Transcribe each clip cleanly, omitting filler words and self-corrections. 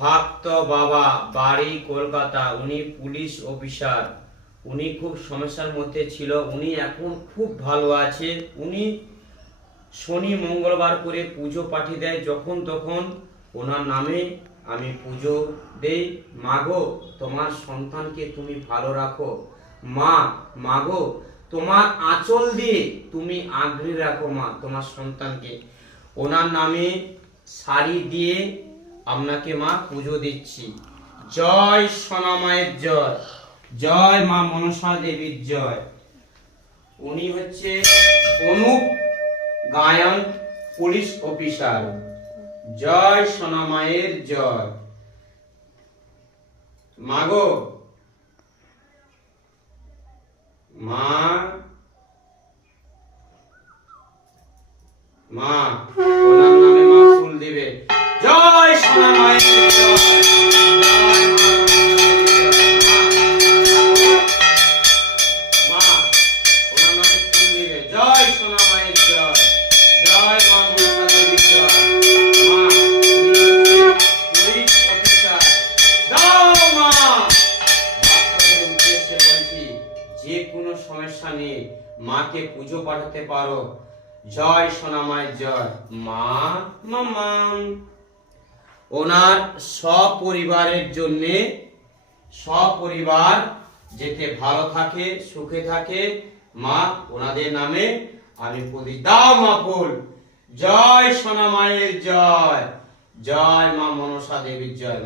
ভক্ত বাবা, বাড়ি কলকাতা। উনি পুলিশ অফিসার। উনি খুব সমস্যার মধ্যে ছিল, উনি এখন খুব ভালো আছে। উনি শনি মঙ্গলবার করে পুজো পাঠিয়ে দেয়, যখন তখন ওনার নামে আমি পুজো দেই। মাগো, তোমার সন্তানকে তুমি ভালো রাখো। মাগো, তোমার আঁচল দিয়ে তুমি আগলে রাখো মা তোমার সন্তানকে। ওনার নামে শাড়ি দিয়ে আপনাকে মা পুজো দিচ্ছি। জয় সোনা মায়ের জয়, জয় মা মনসা দেবীর জয়। উনি হচ্ছে অনুপ গায়ন, পুলিশ অফিসার। জয় সোনা মায়ের জয়। মাগো, মা ওনার নামে মা ফুল দিবে। জয় সোনা মায়ের জয়, মা ওনার নামে ফুল দিবে। জয় সোনা মায়ের জয়, জয় মা মনসা দেবীর জয়। মা পুলিশ অফিসার, দাও মা। ভক্তদের উদ্দেশ্যে বলছি, যে কোনো সমস্যা নিয়ে মাকে পুজো পাঠাতে পারো। জয় সোনা মায়ের জয়। মা ওনার সপরিবারের জন্য, সপরিবার যেতে ভালো থাকে, সুখে থাকে, মা ওনাদের নামে আমি প্রতি দাও মা ফুল। জয় সোনা মায়ের জয়, জয় মা মনসা দেবীর জয়।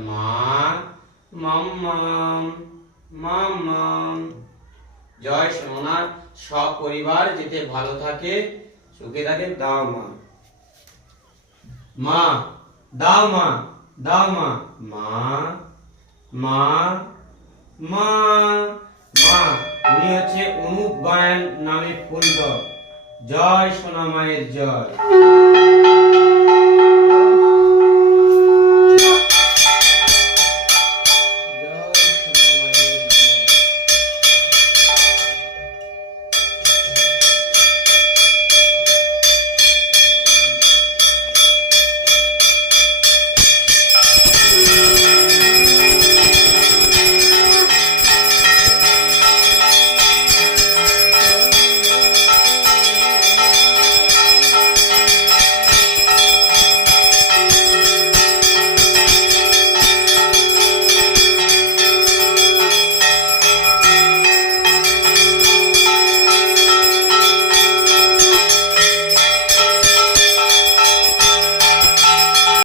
জয় ওনার সপরিবার যেতে ভালো থাকে, সুখে থাকে, দাও মা দাও মা। উনি হচ্ছে অনুপ গায়ন নামে ফুল। জয় সোনা মায়ের জয়।